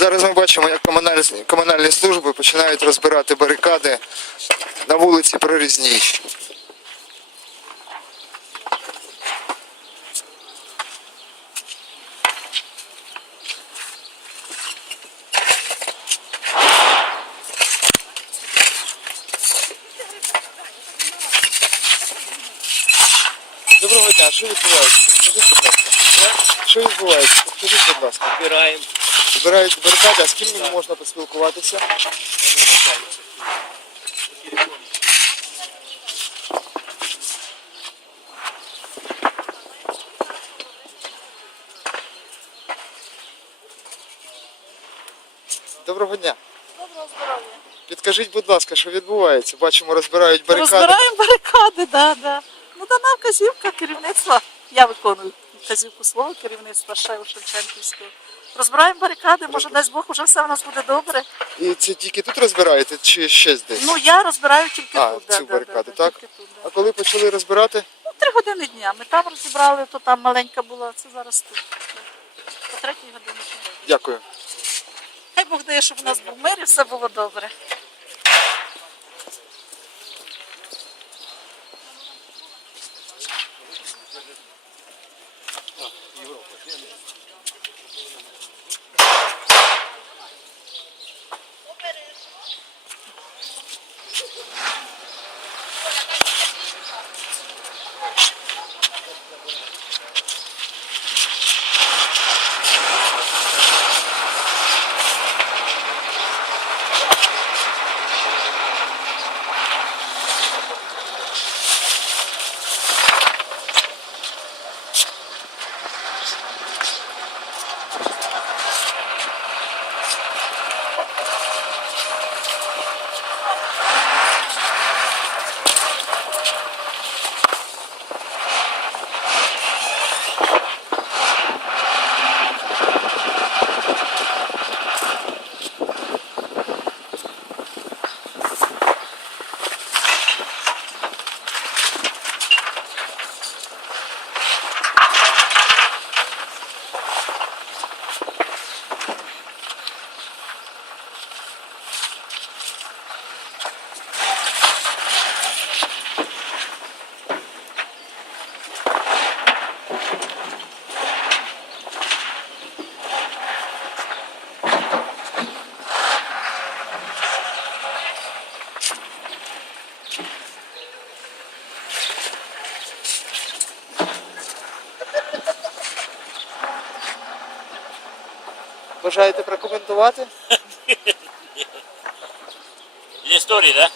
Зараз ми бачимо, як комунальні, комунальні служби починають розбирати барикади на вулиці Прорізній. Доброго дня, що відбувається? Підкажіть, будь ласка. Що відбувається? Підкажіть, будь ласка. Збираємо. Збирають барикади, а з ким мені можна поспілкуватися? Доброго дня. Доброго здоров'я. Підкажіть, будь ласка, що відбувається? Бачимо, розбирають барикади. Розбираємо барикади, да, да. Ну, дана вказівка керівництва. Я виконую вказівку свого керівництва Шею Шевченківського. Розбираємо барикади, може, дасть Бог, уже все в нас буде добре. І це тільки тут розбираєте чи ще десь? Ну, я розбираю тільки А, тут. цю да, барикаду, да, так? Тільки тут, А коли почали розбирати? Ну, три години дня. Ми там розібрали, то там маленька була, це зараз тут. По третій годині. Дякую. Хай Бог дає, щоб у нас був мир і все було добре. Бажаєте прокоментувати? Є історії, так?